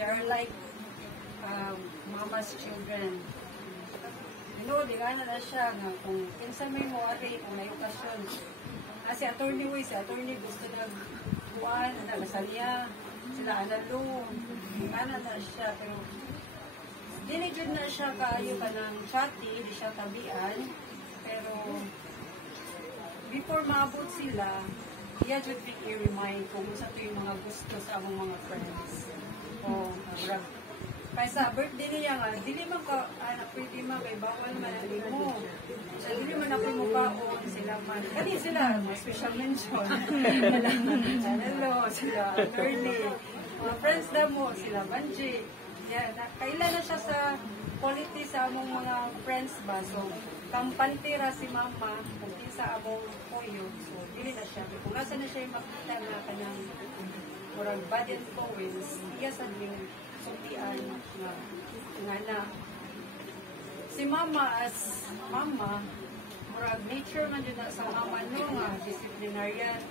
They are like mama's children. Di ka na siya nga kung kinsa may mo ate kung may okasyon. Si attorney gusto nagbuwan, nagasalya, sila alalo, di ka na siya, pero dinigid na siya kaayo ka ng chatty, di siya tabian, pero before maabot sila, iya jud i-remind kung sa ito yung mga gusto sa among mga friends. O, kaysa birthday niya nga, dili man ka, anak, pwede man, kay bawal man ang mo. So, dili man ako mukaon, sila man. Kani sila, special mention. Hello, sila, attorney. Mga friends na mo, sila, Banji. Yeah, kailan na siya sa quality sa among mga friends ba. So, kampantira si mama, kung sa among kuyo. So, dili na siya. Kung nasa na siya yung makita na kanyang murag body and powers, iya sa yung sumpian na si mama as mama murag nature man dyan sa mama no nga disciplinarian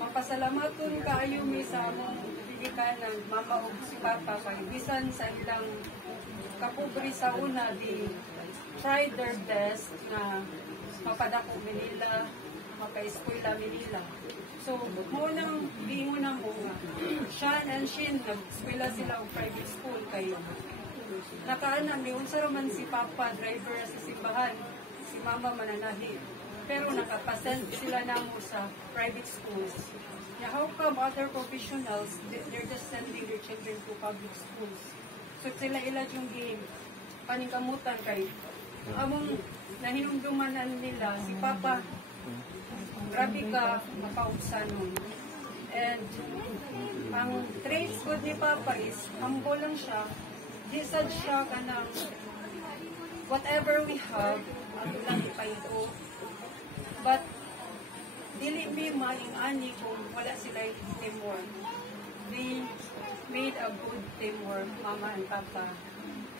mapasalamatun kaayo mi sa among pilikan ng mama o si papa kay bisan sa ilang kapobre sa una di try their best na mapadako nila mapa-eskwela nila. So, munang giingon mo nga, Sean and Shin, nag-eskwela sila o private school kayo. Nakaanan, may unsa raman si Papa, driver sa simbahan, si Mama mananahi. Pero nakapasend sila na mo sa private schools. Yeah, how come other professionals, they're just sending their children to public schools? So, sila ila yung game, paningkamutan kay among nahinumdumanan nila, si Papa, grabe ka makaupsa nun. And ang traits good ni Papa is humble lang siya. Di sad siya ka ng whatever we have, ang ilang ipaito. But dili mi maing-ani kung wala sila teamwork. They made a good teamwork, Mama and Papa.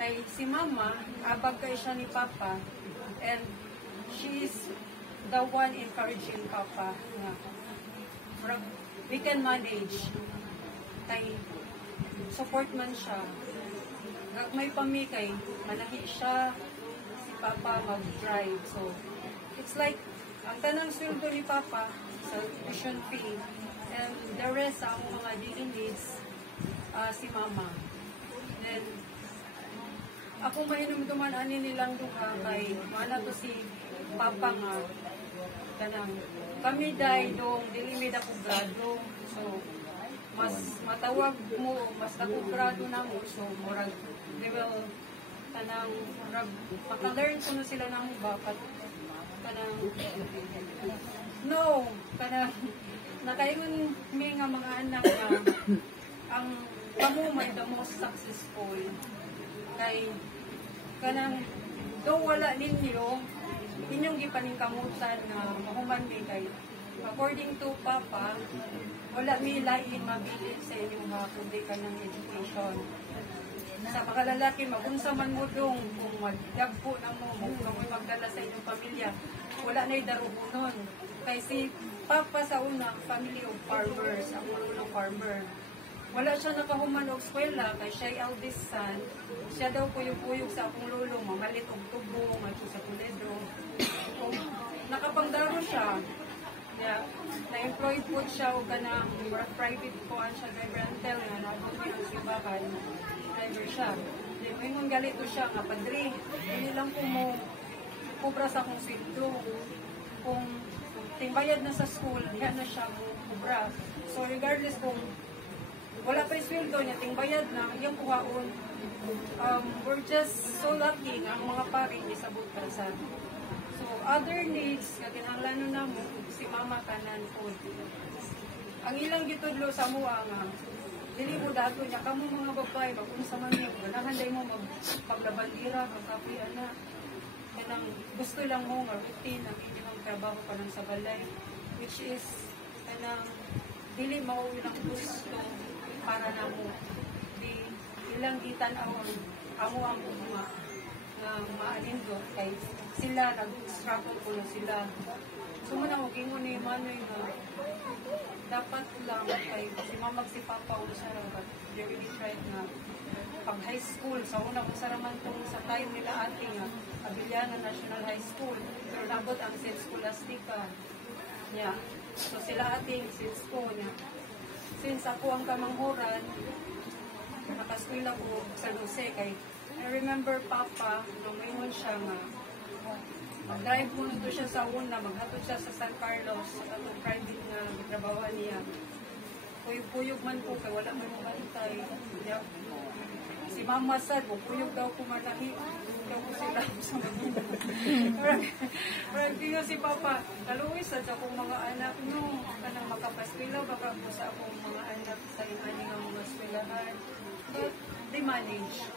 Kay si Mama, abag kay siya ni Papa, and she is the one encouraging Papa na we can manage. Kay support man siya. Gagmay pa mi kay manahi siya si Papa mag-drive. So, it's like ang tanang sweldo ni Papa sa tuition fee and the rest sa mga daily needs si Mama. Then, ako mahinumduman ani nilang duha kay mana to si Papa nga kanang kami dahil dong dilimid ako grado. So, mas matawag mo, mas ako grado na mo. So, murag, they will kanang murag, maka-learn ko na sila ng bakat. Kanang, no, kanang, nakaingon may nga mga anak na ang kamo may the most successful. Kay, kanang, do wala ninyo, inyong gipaningkamutan na mahuman mi kay according to Papa wala mi lain mabilin sa inyong kundi ka ng education sa mga lalaki magunsa man mo dong kung magdagpo na mo kung magdala sa inyong pamilya wala na'y darugunon kay si Papa sa una family of farmers ang ulong farmer wala siya nakahuman og eskwela kay siya eldest son siya daw puyog-puyog sa akong lolo mamalit og tubo madto sa Toledo nakapangdaro siya na-employed po siya o kanang private po siya driver until nga nabot niya ang simbahan driver siya may mong galito siya nga padre hindi lang po mo kubra sa akong sweldo kung tingbayad na sa school diyan na siya mo kubra so regardless kung wala pa yung sweldo niya tingbayad na yung kuhaon we're just so lucky nga ang mga pari isabot para sa so, other needs, kakinahanglan na mo, si Mama kanan po. Ang ilang gitudlo sa mua nga, dili mo dato niya, kamo mga babae, magunsa man niyo, ganahanday mo maglabandira, magkapian na. Kanang gusto lang mo, nga routine, ang inyong trabaho pa ng sa balay, which is, kanang, dili mauwi lang gusto para na mo. Di, ilang gitan amo ang mga na maalindot kay sila nag-struggle ko na sila. So muna ko gingon ni Manoy na dapat lang kay si mama si papa o sa but they really tried na pag high school sa una ko sa raman tong sa time nila ating Abiliana National High School pero nabot ang St. Scholastica niya. So sila ating St. School niya. Since ako ang kamanghuran, nakaskwila ko sa Jose kay I remember Papa, nung mayroon siya nga, mag-drive mo nito siya sa una, maghatod siya sa San Carlos, sa katong private na trabawan niya. Puyog-puyog man po, kaya wala man bantay. Si Mama sad, puyog daw ko malahi. Daw ko sila sa Manila. Parang tingnan si Papa, kaluwis sa akong mga anak no, kanang makapaskwila, baka po sa akong mga anak sa inani ng mga skwilahan. But they manage.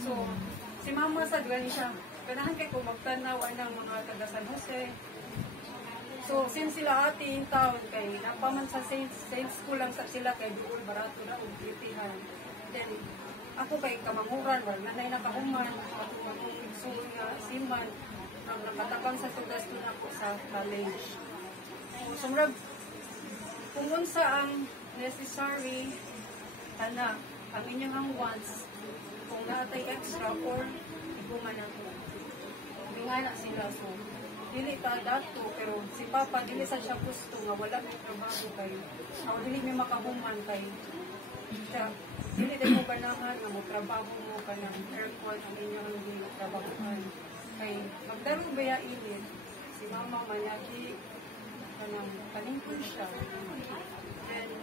So, si Mama sad, gani siya, ganahan kay kung magtanaw ng mga taga San Jose. So, since sila ati in town, kay napaman sa same school lang sa sila, kay doon barato na o beautyhan. Then, ako kay kamanghuran, nanay na kahuman, akong igsoon nga siman, ang nakatabang sa tugas doon ako sa college. So, sumrag, kung unsa ang necessary, ang inyong wants, kung naatay extra or iguman ako. Bingana sila, so, dili ka dato, pero si Papa, dili sa siya gusto nga, wala may trabaho kayo. O dili may makahuman kayo. Kaya, dili din mo ganahan nga mo, trabaho mo ka ng aircon, ang inyong hindi trabahohan. Kaya, magdaro ba ya init? Si Mama Mayaki, kanang paningkon siya. And,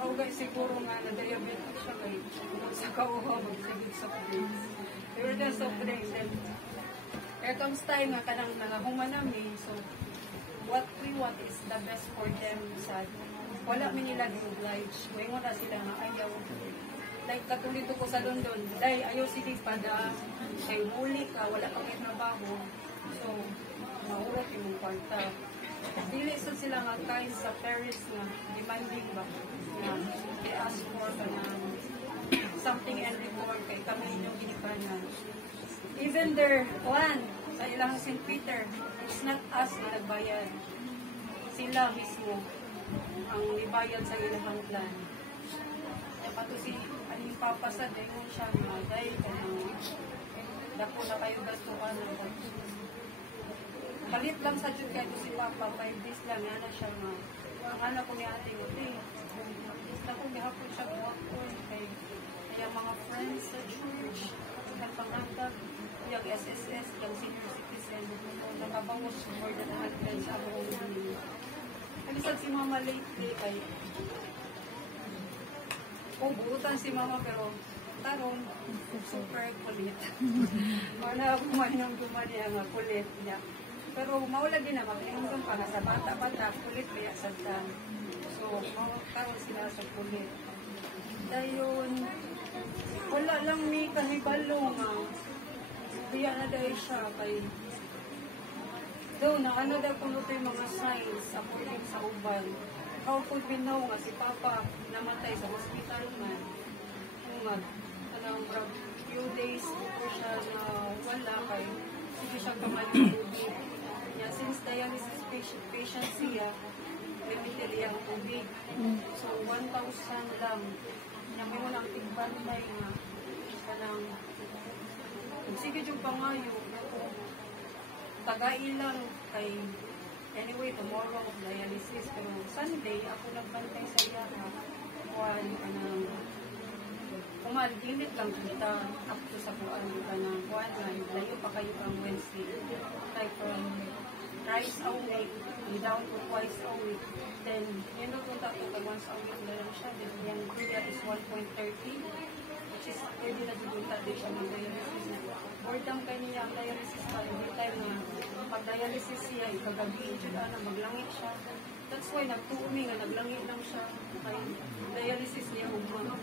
maugay siguro nga na diabetic siya kay sa kauha, magsagid sa drinks. Pero na soft drinks, then, there comes time nga kanang nangahuman namin, so, what we want is the best for them sa wala mi nila di-oblige. Ngayon na sila nga ayaw. Like, katulad ko sa London, dahil ayaw sige pada, kay muli ka, wala ka may trabaho. So, mahurot yung kwarta. Dili so sila nga kind sa parents na demanding ba, na they ask for something in return kay kami inyong ginikanan. Even their plan sa ilang St. Peter, it's not us na nagbayad. Sila mismo ang ibayad sa ilang plan. Pato si aning Papa sa dayon siya nga dahil dako na kayo gastuan na palit lang sa jud kayo si Papa 5 days lang na siya nga ang anak ko ni ate uti dako gihapon siya buhakon kay mga friends sa church ang pangangkag yung SSS yung senior citizen nakabawos more than 100 sa akong kalisag si Mama lately kay buutan si Mama pero tarong super kulit. Wala kumain niya nga kulit niya. Pero maula din na maglingkong pa sa bata-bata kulit kaya saddan. So, tarong sila sa kulit. Dayon, wala lang ni kahibalo nga. Biya na dahil siya kay doon na ano daw kung ito yung mga signs according sa uban. How could we know nga si Papa namatay sa hospital man? Anong few days before siya na wala kay hindi siya kamaling tubig. Since dialysis patient siya, limited yung tubig. So 1,000 lang. May walang tigbantay nga. Kanang sige yung pangayo. Tagailang kay anyway, tomorrow of dialysis. Pero Sunday, ako nagbantay sa iya na kumalinit lang kita up to sa kuan layo pa kayo ang Wednesday. Like from thrice a week, down to twice a week. Then, yun na punta ko kay once a week na lang siya. Then, yung kuya is 1.30, which is pwede na dibunta din siya ng dialysis na. Boredom kayo niya ang dialysis pa. Every time na pag-dialysis siya, ikagabi, na maglangit siya. That's why nagtuumi nga, naglangit lang siya. Kay dialysis niya umama.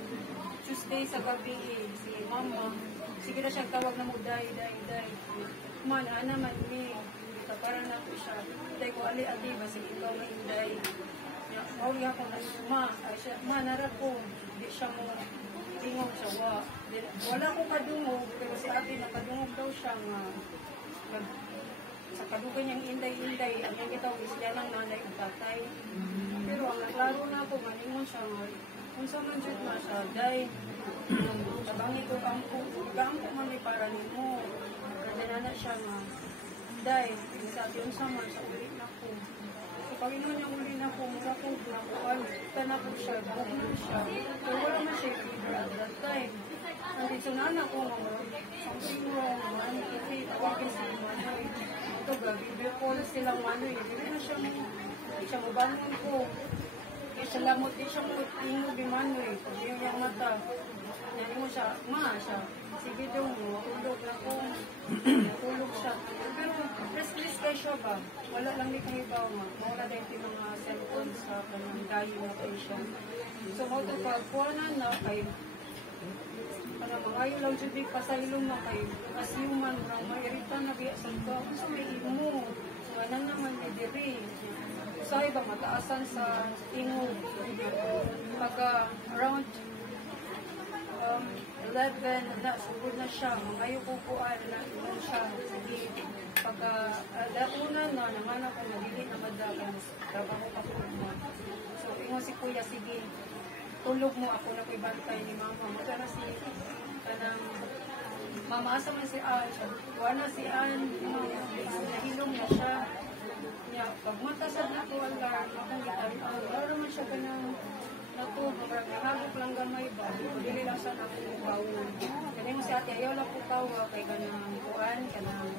Tuesday sa gabi, si Mama, sige na siya tawag na mo, day. Man, naman, may, para na po siya. Day ko, ali-ali, basig ikaw na inday. Mauli ako na ma, nara ko, di siya mo, tingog siya, wala ko kadungog, pero si ate nakadungog daw siya nga, sa kadugan niyang inday-inday, ang yung gitawag is yan ang nanay at tatay. Pero ang naklaro na ako, maningon siya nga, kung sa man dyan na siya, day, tabangi ko kampo man ni para ni mo. Kaya na siya nga, day, sabi yung sama, sa ulit na ko. So, Panginoon niya uli na ko, mula ko, nakuhan, tanap ko siya, buhok na siya. Pero wala man siya fever at that time. Nandito na anak ko, something wrong, man, kasi tawagin sa manoy. Ito, video call silang manoy. Hindi na siya mabangon ko. Kaya siya lamot, di siya tingog di manoy. Pag yung mata, nani mo siya, siya. Sige daw mo, tulog na ko. Tulog siya. Pero, restless kayo siya ba? Wala lang di kang ibaw nga. Mawala dahil yung mga cellphone sa kanang dayo na patient. So, mo ito pa, kuwanan na kayo. Magayo lang dyan big pasalilong na kayo. As human, mairita na biya sa ito. Kung sa may imo, so anong naman may diri. Sa iba, mataasan sa tingog. Pagka around 11, sugod na siya. Magayo kukuan na imo siya. Sige, pagka una na, naman ako nabili na madalang. Trabaho pa po mo. So, ingo si kuya, sige. Tulog mo ako na ko'y bantay ni mama. Magkana si kanang mamaasa man si Ann. Wala si Ann. Nahilong na siya. Pag matasad na ko alarm, akong gitan. Wala naman siya kanang natulog. Nahagok lang gamay ba. Dili lang siya akong bawon. Kaya mo si ate, ayaw lang po tawa kay kanang kuan, kanang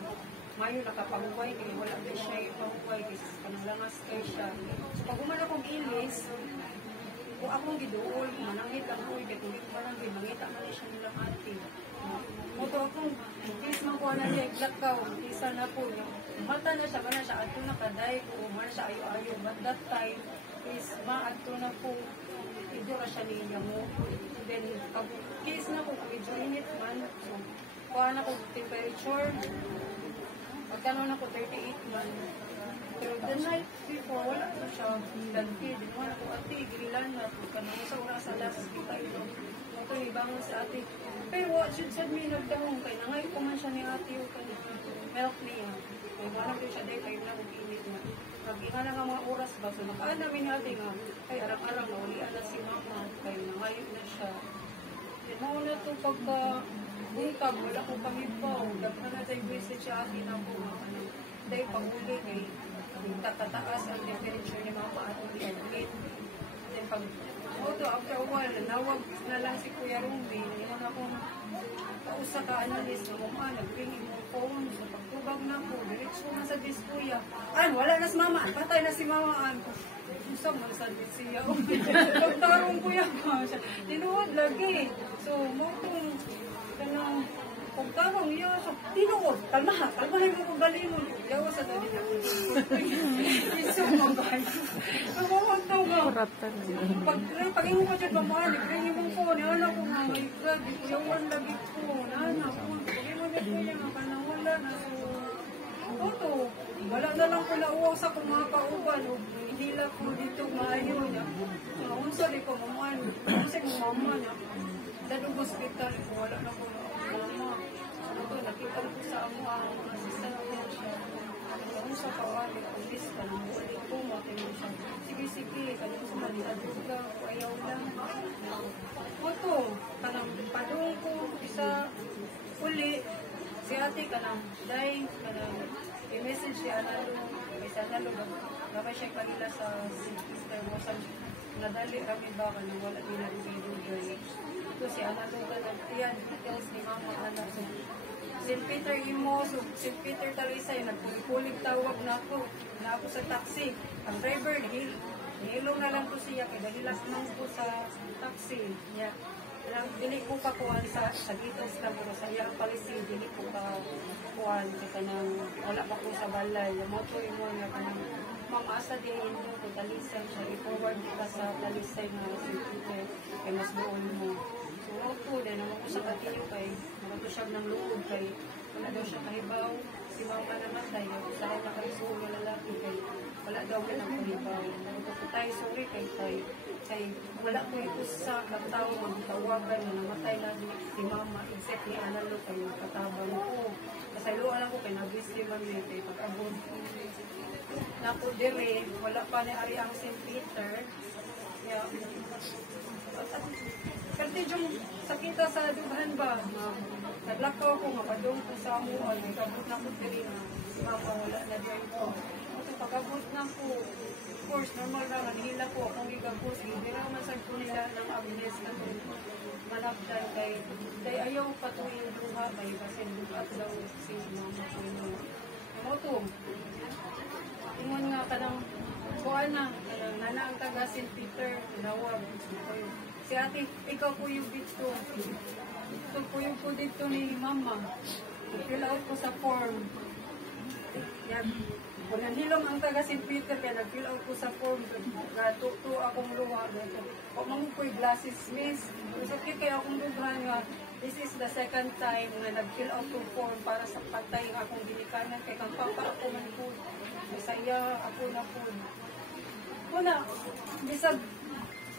mayo nakapahuway kaya wala din siya ipahuway kasi kanang langas kayo siya. So pag umala kong ilis, kung akong giduol, manangit lang ko, itulit pa lang, mangita na siya nilang ate. Moto akong, please man ko na niya, iglakaw, isa na po. Mata na siya, mana siya, ato na kaday ko, mana siya ayo-ayo. But that time, is ma-ato na po, idura siya niya mo. Then, pag kiss na po, kung medyo init man, so, kuha na ko temperature, pagkano na ko 38 man. Pero the night before, wala na siya lanti. Di mo na ko, ate, girilan na po. Kanang sa oras sa last kita ito. Ito, ibangon sa ate. Pero what should said me, nagdahong kay nangay ko man siya ni ate o kanina. Milk niya. May manang din siya dahil kayo na uginit na. Pag-inga na nga mga oras ba, so nakaan namin natin nga, ay arang-arang na ulian na si mama. Kaya nangayo na siya. Then mo na ito pagka buntag, wala ko kami pa. Daghan na tayo visit siya akin ako. Dahil pag-uli kay tatataas ang temperature ni mama at ulit. Then pag after a while, nawag na lang si Kuya Rumbi. Ngayon ako kausa ka analyst na mama, nag-bring yung phone. So pagtubag na po, diretso na sa dis Kuya. Wala na si mama. Patay na si mama. Gusto mo sa dis siya. Pagtarong Kuya ka siya. Tinuod lagi. So, mo itong pagtarong niya. So, tinuod. Kalmahin mo kung galing mo. Yawa sa dali na. Iso mo guys. Namawag daw nga. Pag-ingo ko dyan mamahal, i-bring yung phone. Ano ko nga, my God, yawan lagi ko. Nana po. Pag-ingo dyan ko yan, kanang wala na. So, wala na lang ko nauwaw sa kung mga kauban. Hila ko dito, maayo niya. Unsa di ko mamahal. Unsa ko mama niya. Dadong hospital, wala na ko mama. Nakita ko sa amo ang assistant niya siya. Kung sa kawali, pulis ka nang ulit ko, matin siya. Sige, kanang sa mali-adog ka, ayaw lang. Oto, kanang padung ko, isa uli, si ate kanang day, kanang i-message siya nalo, isa nalo, gabay siya kanila sa sister mo, sa nadali kami ba, kanang wala nila i-video. Ito si Analo kanang, yan, details ni mama, anak, St. Peter Imo, so St. Peter Talisay, nagpulig-pulig tawag na ako sa taxi. Ang driver, nihilong na lang po siya, kaya dahilas lang po sa taxi. Yeah. Dili ko kakuhan sa gitas na po, sa iyang palisi, dili ko kakuhan, kaya nang wala pa po sa balay. Yung moto imo niya, kanang mamasa din mo, kung Talisay siya, i-forward ka sa Talisay na St. Peter, kaya mas doon mo. So, po, dahil naman ko sa katiyo kay siya ng loob kay wala daw siya kahibaw si mama naman tayo sa na kalisuong na lalaki kay wala daw ka ng palibaw. Tayo, sorry kay wala ko ito sa katao magtawagan na namatay na si mama, except ni Analo kayo katabang ko. Kasi luan ako kay nabisi man niya kay pag-abot. Naku dire, wala pa ni Ari ang St. Peter. Yeah. Kasi yung sakita sa duhan ba, naglakaw ko, makadong ko sa amuan, may kabot na ko diri na si mama wala na dyan ko. Pagkabot na po, of course, normal na, manihila po akong igabot. Hindi na masag po nila ng abines na po manakdan kay ayaw patuloy yung luha kay kasi luhat daw si mama po yun. Ano to? Ingon nga ka ng kuhaan na, nana ang taga St. Peter, tinawag. Si ate, ikaw po yung dito. Ito po yung po dito ni mama. Fill out ko sa form. Yan. Kung nanhilong ang taga St. Peter, kaya nag-fill out ko sa form, gatuto akong luha. Kung mga po'y glasses, miss, sakit kaya akong lubhan nga, this is the second time na nag-fill out ko form para sa patay nga akong ginikanan. Kaya kang papa ako man po, masaya ako na po. Una, bisag,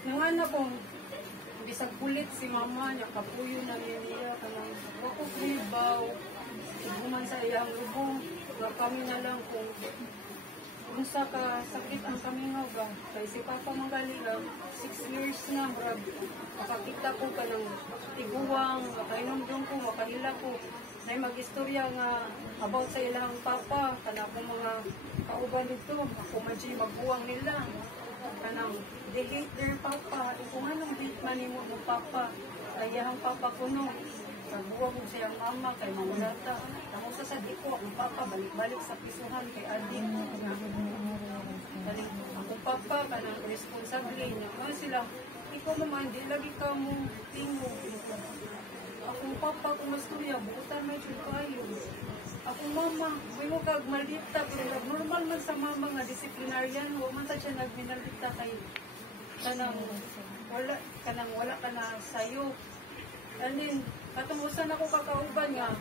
nangan akong, bisag kulit si mama niya, kapuyo na niya, kanang wako kribaw, human sa iyang lubong, nga kami na lang kung sa ka sakit ang kami nga ba. Kaya si Papa Manggalinga, 6 years na, brad, makakita ko ka ng tiguwang, makainumdum ko, makanila ko, na mag-istorya nga about sa ilang papa, kana akong mga kauban dito, ako man siya magbuwang nila. Kanang, they hate their papa. Kung anong hate man mo ng papa, ayahang papa ko no. Nagbuwag mo siyang mama kay mamulata. Namusa sa di ko, akong papa, balik-balik sa pisuhan kay adik. Akong papa, kanang responsable niya. Ano sila, ikaw naman, di lagi ka mong tingo. Akong papa, kung mas tuya, bukutan may kayo. Akong mama, may mo kag maldita, pero normal man sa mama nga disciplinarian, huwag man siya nagminaldita kay kanang wala ka na sayo. And then, katungusan ako kakauban nga,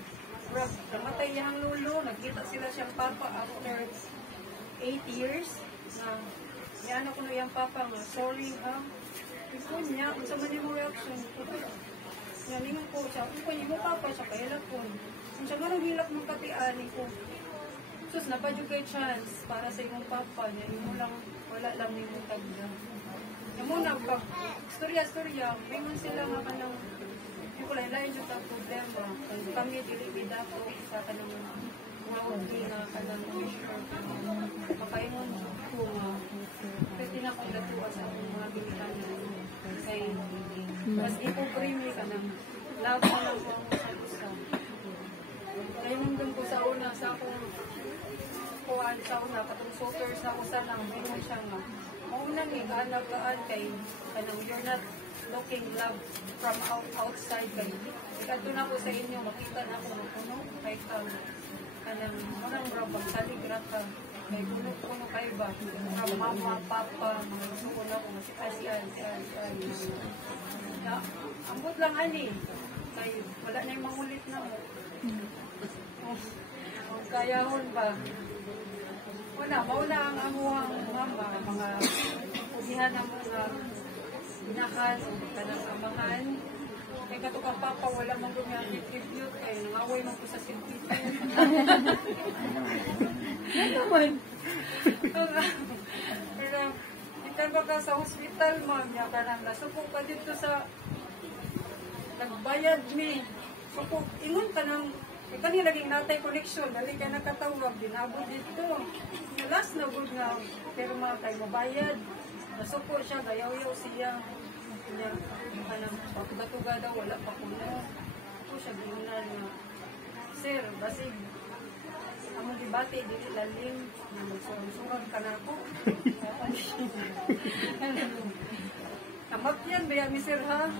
namatay niyang lulo, nagkita sila siyang papa after 8 years, na yan ako na yung papa nga, sorry ha, ito niya, kung saan man yung reaction, naningan ko siya, kung yung papa siya, kahilap ko, kung siya nga hilak mong katiani ko, sus, napadyo kay chance para sa imong papa niya, yung lang, wala lang yung tagda. Yung muna, pag storya, may man sila nga kanang, yung kulay lain yung problema, kami dilibida ko sa kanang mahuli na kanang sure, makaingon ko nga, pwede na akong datuwa sa mga bilihan kay mas ipoprimi ka ng love mo lang ko sa isa. Kaya nandun ko sa una, sa akong kuhaan sa una, katong soter sa usa lang, mayroon siya nga. Maunang ikanag-kaan kay kanang you're not looking love from outside kay. Ikato na ko sa inyo, makita na ako ng puno, kahit kanang marang rabang taligra ka. May puno kayo ba? From mama, papa, mga gusto na ko, si Asian. Ambot lang ani. Kay wala na yung mangulit na mo. Kayahon ba? Mauna ang amuhang mama, mga ugihan ng mga binakan, kanang amahan. Kaya katukang papa, wala mang gumiyakit-tribute, kaya nangaway man po sa sintito. Ano naman? Pero, ikan ba ka sa hospital, ma'am, niya ka nang nasupok ka dito sa nagbayad mi. Supok, ingon ka nang kani laging natay connection, dali ka nakatawag, dinabot dito. Last na good nga, pero mga tayo mabayad. Nasuko siya, gayaw-yaw siya. Kanya, pagkatuga daw, wala pa kuno. Ito siya, ginunan nga. Sir, basig, among debate, dili lalim, surang ka na ako. Amap yan, baya mi sir ha.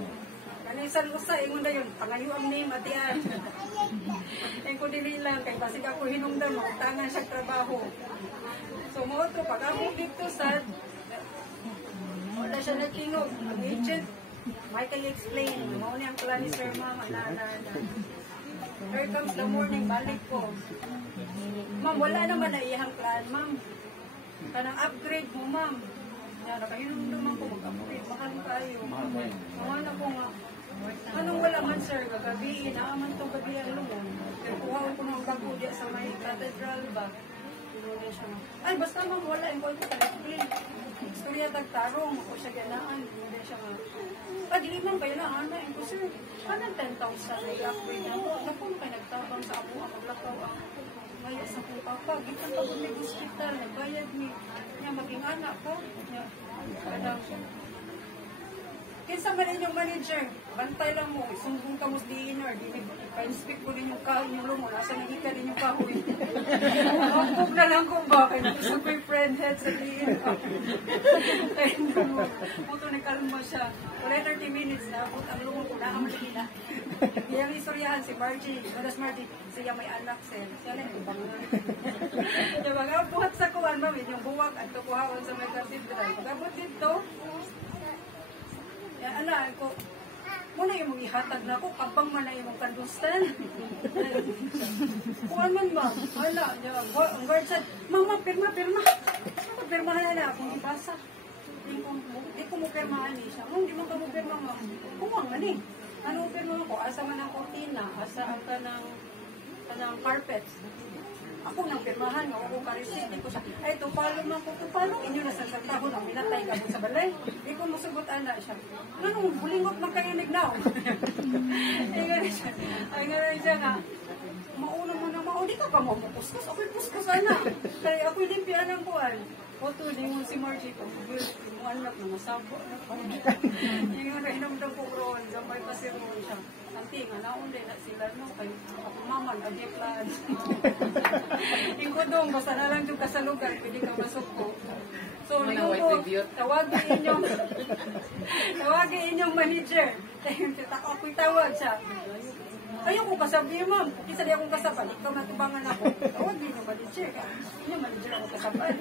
Kanisan ko sa, ingon na yun, pangayo ang name, atian. Ay ko dili lang, kay basig ako hinungdan, makutangan siya trabaho. So mo ito, pag ako dito sad, wala siya nagtingog. Ang agent, may kayo explain, mo niya ang plan ni Sir Ma'am, Here comes the morning, balik ko. Ma'am, wala naman na iyang plan, ma'am. kanang upgrade mo, ma'am. Yan, nakahinumduman ko mag-upgrade. Mahal kayo. Mahal na ko nga. Anong wala man, sir? Gagabi, naaman to gabi ang lumon. Kaya kuhaan ko ng bago diya sa may cathedral ba? Pinunin siya nga. Ay, basta ma'am, wala. Yung ko ito ka-upgrade. Istorya tagtarong. Ako siya ganaan. Pinunin siya nga. Ah, di man kayo na, ana. Yung ko, sir, anong 10,000 na i-upgrade na ako? Naku, kayo nagtabang sa ako ang maglakaw ang maya sa kong papa. Gitan pa kung may hospital. Nagbayad niya maging anak ko. Kadang kinsa man inyong manager, bantay lang mo, sumbong ka mo sa dinner, pa-inspect ko din yung kahoy yung lumo, nasa nagika din yung kahoy. Nakapog na lang kung bakit, gusto ko yung friend head sa dinner. Kaya mo, puto nagkalma siya. Wala 30 minutes na, abot ang lumo ko, nakamalagi na. Iyang istoryahan si Margie, Madas Margie, siya may anak siya na yung bangon. Yung mga buhat sa kuwan, mami, yung buwag at tukuhaon sa may cathedral. Pagabot dito, yan, ko, muna yung mga ihatag na ako, kapang man na yung kandustan. Kuhan man ba? Wala. Ang guard said, Mama, pirma. Ako, pirmahan na akong ibasa. Di ko mo pirmahan eh siya. Hindi mo ka mo pirma, ma'am. Kumang man eh. Ano pirma ko? Asa man ang kortina, asa ang kanang carpets. Ako nang pirmahan, ako ka-receipt, di ko siya, ay, tupalo man ko, tupalo, inyo na sa taho na minatay ka sa balay. Di ko musugot ana siya. Ano, bulingot man kayo nignaw. Ay, nga rin siya nga, mauna mo na di ka pa mo puskus, ako'y puskus ana. Kaya ako'y limpian ng kuwan. Oto, di mo si Margie ko, mo anak na masabo. Yung nga rin naman ko roon, gamay pa si Ron siya. Anti nga, naunday na sila, no, kay ako maman, agiplan. Yung ko doon, basta na lang yung kasalugan, pwede ka masok ko. So, yung ko, tawagin inyong manager. Ako'y tawag siya. Ayoko kasabi, ma'am. Kisa di akong kasabal, ikaw matubangan ako. Tawagin inyong manager. Inyong manager ako kasabal.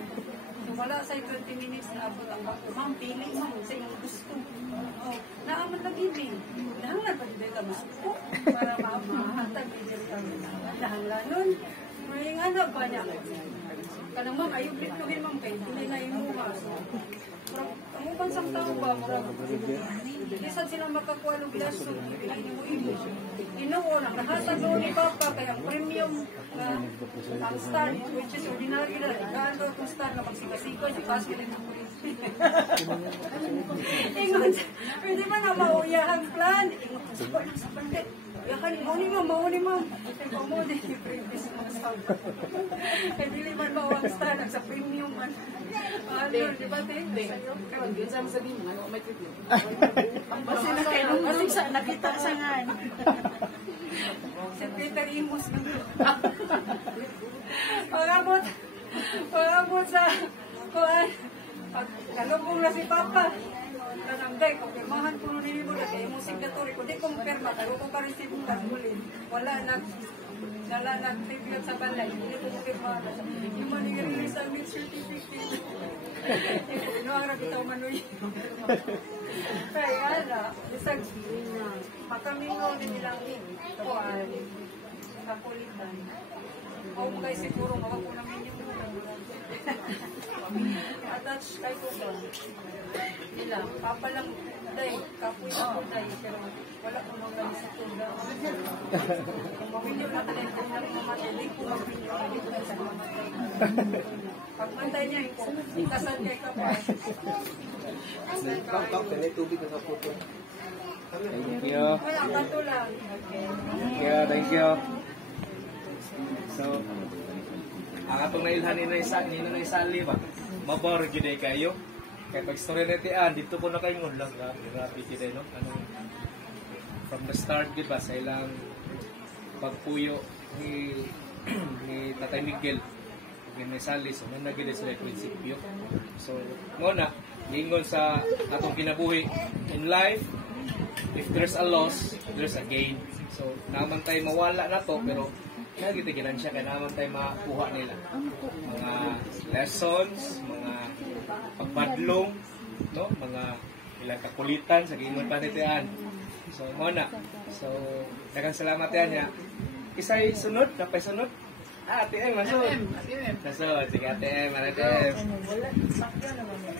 Wala sa 20 minutes na abot ang bako. Ma'am, pili ma'am sa inyong gusto. Naaman lang ibig. Nahanglan pa din ka gusto para mahatag din kami. Nahanglan nun. May ano ba niya? Kanang ma'am, ayaw blituhin ma'am kayo. Hindi na yung mga. Ang ubansang tao ba? Isang silang makakuha ng bilaso. Hindi mo ibo. Inoon, ang nahatag doon ni Papa, kaya ang premium na ang star, which is ordinary na, gaano itong star na magsigasiko, si Pascal ang kurinsi. Ingon, pwede ba na mauyahang plan? Ingon, sa pandit. Yakan, mauni ma'am. Kaya pa mo din yung previous mga sound. Kaya dili man mawang star, sa premium man. Ano, di ba, Teng? Kaya, yun sa sabihin mo, ano, may tribute. Kasi nakainom sa nakita sa nga. Secretary Imus pagabot sa kuan pagkalubong na si Papa kanangday, kumpirmahan ko nung mo na kaya yung signature ko, di ko mupirma kaya ko ka-receive mo kasbulin wala nag-tribute sa balay hindi ko mupirma yung manigarilis ang mid certificate ano ang rabitaw manoy kaya na isang makamingaw din nilang kuan kakulitan o kay siguro makakuha namin yung attach kay ko ba nila papa lang day kapoy ako day pero wala ko mga sa tunda kung mabinyo natin kung namin mamatilig kung mabinyo natin sa mamatay pagmantay niya ko ikasan kay kapay tubig na sa photo. Thank you. wala kato lang Thank you. So, ang atong nailhanin na isali ba? Mabor gid kayo. Kaya pag story na tian, dito ko na kayo lang. Grabe gid no. Ano from the start di ba sa ilang pagpuyo ni Tatay Miguel ni Sally so na gid sa prinsipyo. So, mo na lingon sa atong kinabuhi in life. If there's a loss, there's a gain. So, naman tayo mawala na to, pero nagitigilan siya, kaya naman tayo makakuha nila. Mga lessons, mga pagbadlong, no? Mga ilang kakulitan sa gingon panitian. So, muna. So, daghang salamat yan niya. Isa'y sunod, kapay sunod. Ate M, masod. Ate M. Masod, sige Ate M, Ate M. Wala, sakto naman.